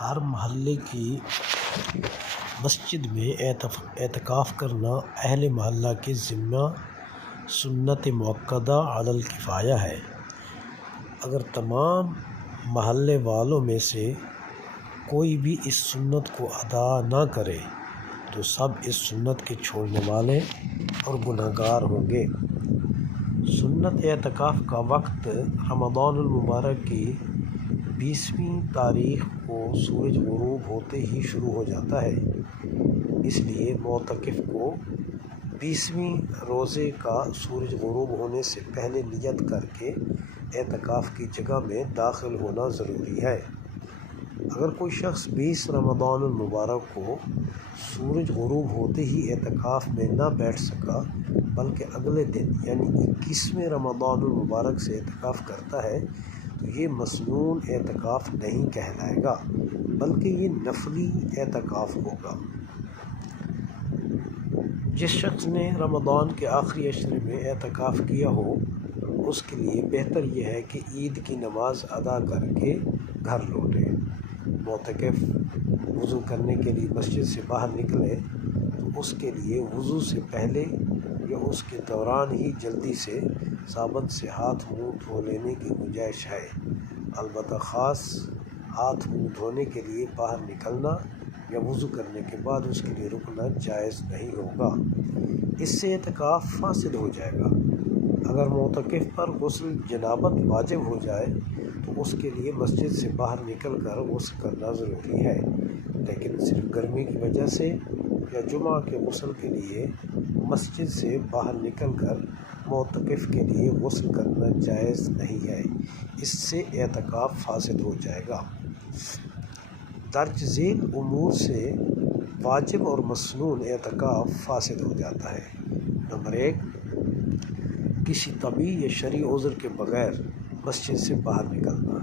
ہر محلے کی مسجد میں اعتکاف کرنا اہل محلہ کے ذمہ سنت مؤکدہ علی الکفایہ ہے۔ اگر تمام محلے والوں میں سے کوئی بھی اس سنت کو ادا نہ کرے تو سب اس سنت کے چھوڑنے والے اور گنہگار ہوں گے۔ سنت اعتکاف کا وقت رمضان المبارک کی 20ویں تاریخ کو سورج غروب ہوتے ہی شروع ہو جاتا ہے، اس لیے معتکف کو 20ویں روزے کا سورج غروب ہونے سے پہلے نیت کر کے اعتکاف کی جگہ میں داخل ہونا ضروری ہے۔ اگر کوئی شخص 20 رمضان المبارک کو سورج غروب ہوتے ہی اعتکاف میں نہ بیٹھ سکا بلکہ اگلے دن یعنی 21ویں رمضان المبارک سے اعتکاف کرتا ہے تو یہ مسنون اعتکاف نہیں کہلائے گا بلکہ یہ نفلی اعتکاف ہوگا۔ جس شخص نے رمضان کے آخری عشرے میں اعتکاف کیا ہو اس کے لیے بہتر یہ ہے کہ عید کی نماز ادا کر کے گھر لوٹے۔ معتکف وضو کرنے کے لیے مسجد سے باہر نکلے تو اس کے لیے وضو سے پہلے یا اس کے دوران ہی جلدی سے صابن سے ہاتھ منہ دھو لینے کی گنجائش ہے، البتہ خاص ہاتھ منہ دھونے کے لیے باہر نکلنا یا وضو کرنے کے بعد اس کے لیے رکنا جائز نہیں ہوگا، اس سے اعتکاف فاسد ہو جائے گا۔ اگر معتکف پر غسل جنابت واجب ہو جائے تو اس کے لیے مسجد سے باہر نکل کر غسل کرنا ضروری ہے، لیکن صرف گرمی کی وجہ سے یا جمعہ کے غسل کے لیے مسجد سے باہر نکل کر معتکف کے لیے غسل کرنا جائز نہیں ہے، اس سے اعتکاف فاسد ہو جائے گا۔ درج ذیل امور سے واجب اور مسنون اعتکاف فاسد ہو جاتا ہے۔ نمبر 1، کسی طبی یا شرعی عذر کے بغیر مسجد سے باہر نکلنا۔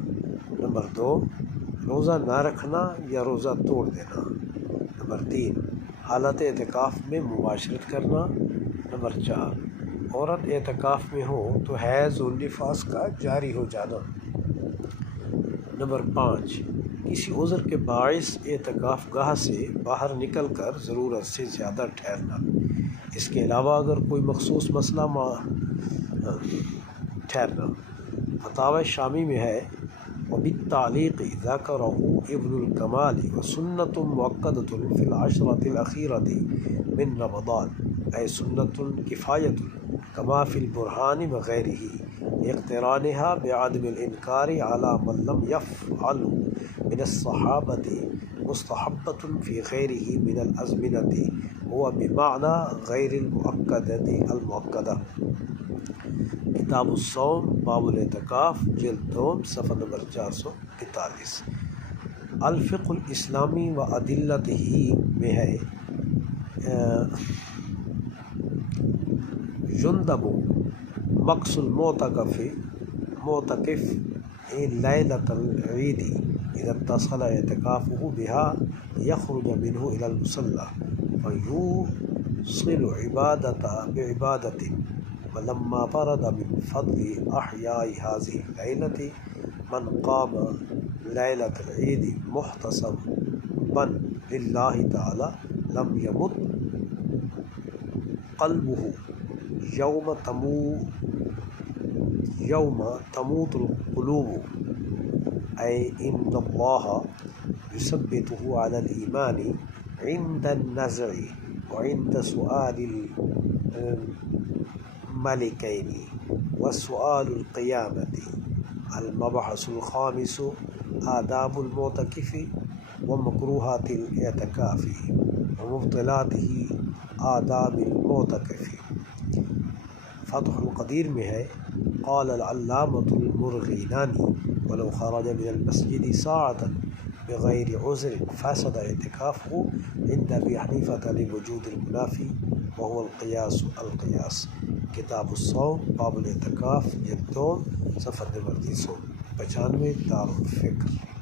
نمبر 2، روزہ نہ رکھنا یا روزہ توڑ دینا۔ نمبر 3، حالت اعتکاف میں مباشرت کرنا۔ نمبر 4، عورت اعتکاف میں ہو تو حیض و نفاس کا جاری ہو جانا۔ نمبر 5، کسی عذر کے باعث اعتکاف گاہ سے باہر نکل کر ضرورت سے زیادہ ٹھہرنا۔ اس کے علاوہ اگر کوئی مخصوص مسئلہ ٹھہرنا۔ فتاوی شامی میں ہے وبالتعلیق ذکرہ ابن الکمال وسنۃ مؤکدۃ فی العشرۃ الأخیرۃ من رمضان ای سنۃ کفایۃ کما فی البرہان وغیرہ لاقترانها بعدم الانکار علی من لم یفعل من الصحابۃ مستحبۃ فی غیرہ من الازمنۃ هو بمعنی غیر المؤکدہ۔ کتاب الصوم باب الاعتکاف جلد 2 صفحہ نمبر 442۔ الفقہ الاسلامی و ادلتہ میں ہے یندب مکث المعتکف لیلۃ العید اذا اتصل اعتکافہ بها یخرج منہ الی المصلی فیوصل بعبادۃ ولما فرد من فضل احیاء هذه الليلة من قام ليلة العيد محتسبا لله تعالى لم يمت قلبه يوم تموت القلوب أي إن الله يثبته على الإيمان عند النزع وعند سؤال الملكين وسؤال القيامة۔ المبحث الخامس آداب المعتکف ومکروہات الاعتکاف ومبطلاتہ آداب المعتکف۔ فتح القدیر میں ہے قال العلامۃ المرغینانی ولو خرج من المسجد ساعة بغیر عذر فسد اعتکافہ عند ابی حنیفہ لوجود المنافی وهو القیاس۔ کتاب الصوم باب الاعتکاف جلد 2 صفحہ نمبر 395 دار الفکر۔